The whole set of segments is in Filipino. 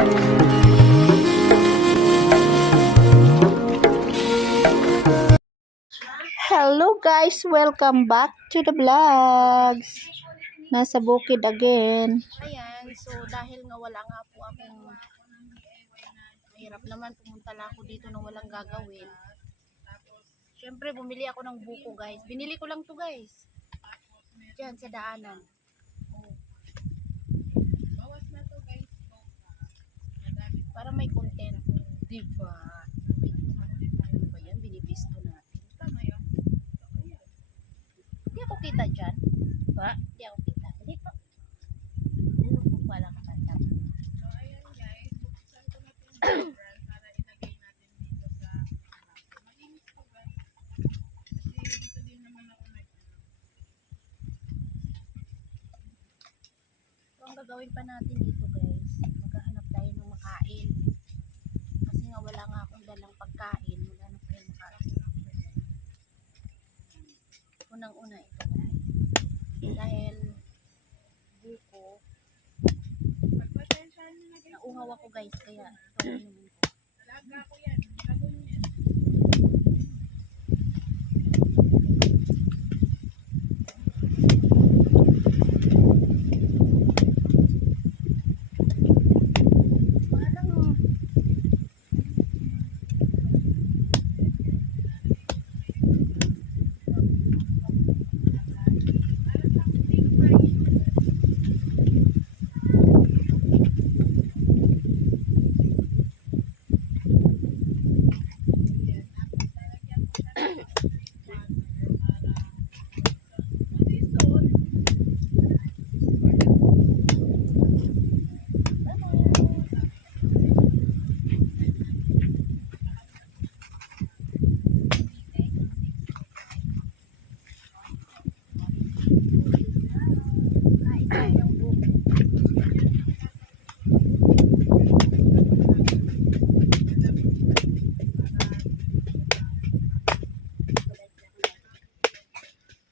Hello guys, welcome back to the vlogs. Nasa bukid again. Ayan, so dahil nga wala nga po akong, mahirap naman, pumunta lang ako dito nang walang gagawin. Siyempre, bumili ako ng buko guys. Binili ko lang to guys. Diyan sa daanan. Para may content. Diba? Ano ba yan? Binibisto natin. Hindi ako kita dyan. Ba? Hindi ako kita. Hindi pa. Ano po pala kakanta? So, ang gagawin pa natin dito guys, maghahanap tayo ng makain. Kasi nga wala nga akong dalang pagkain. Maghanap tayo ng makain. Unang-una ito guys. Dahil buko, nauhaw ako guys, kaya ito inumin ko. Parang kain tayo ng buko.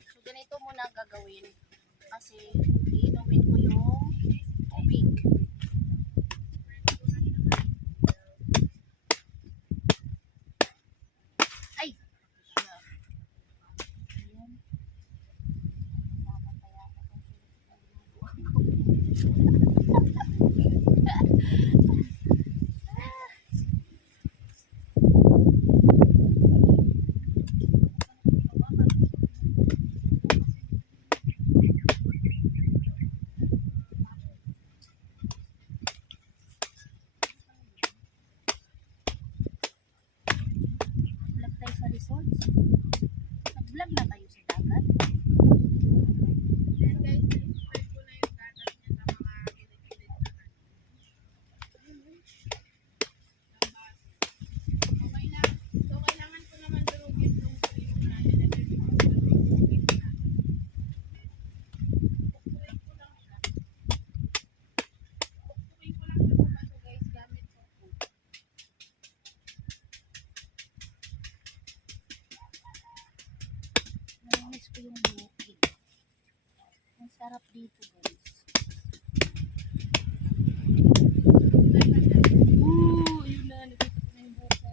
So ganito muna ang gagawin kasi iinumin ko yung tubig. Ay! Ayan. Mamataya ako. Nag-vlog tayo sa resorts. Nag-vlog na tayo sa dagat. Namiss ko yung bukid. Ang sarap dito guys. Yun na. Nakita ko na yung buko.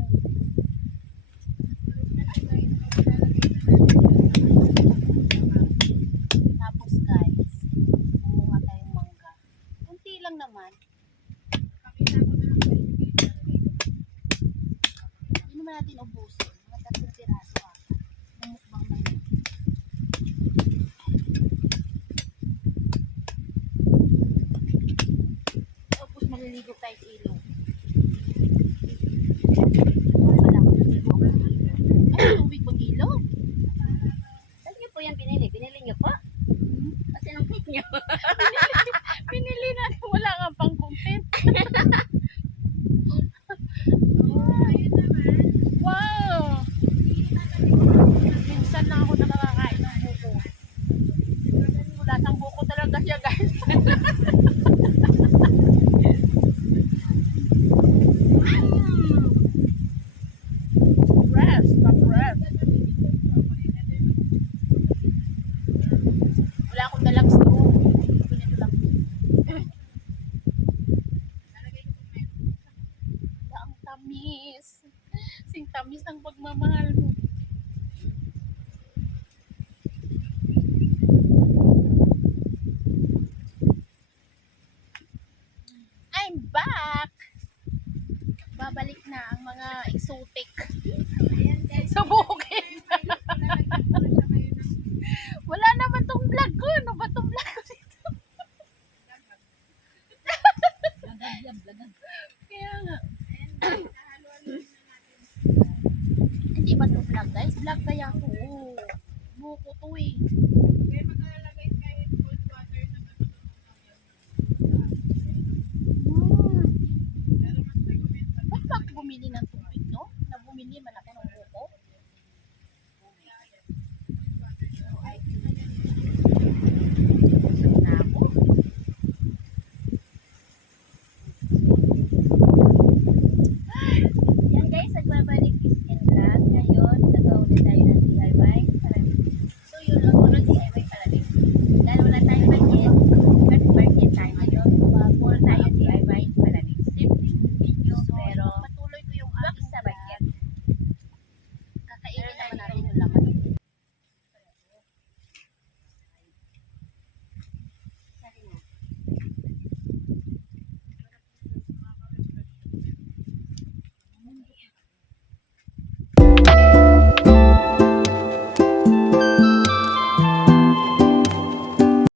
Tapos guys, kumuha tayong mangga. Kunti lang naman. Hindi naman natin ubusin. Mga 3 piraso ata. Mumukbang na yun. Tapos maliligo tayo sa ilog. Ay, tubig bang ilog? Saan niyo po yan binili? Binili niyo po? Kasi nang cake niyo. Pinili natin, wala nga pang content. Wow! Minsan lang ako nakakakain ng buko. Lasang buko talaga siya guys. Rest, not rest. Wala akong dalang straw. Ganito lang. Kasing tamis ng pagmamahal mo. I'm back! Babalik na ang mga exotic sa bukid. Wala naman tong vlog ko. Ano ba tong vlog ko dito? Kaya nga. Hindi ba to vlog guys? Vlog kaya ako. Buko to eh.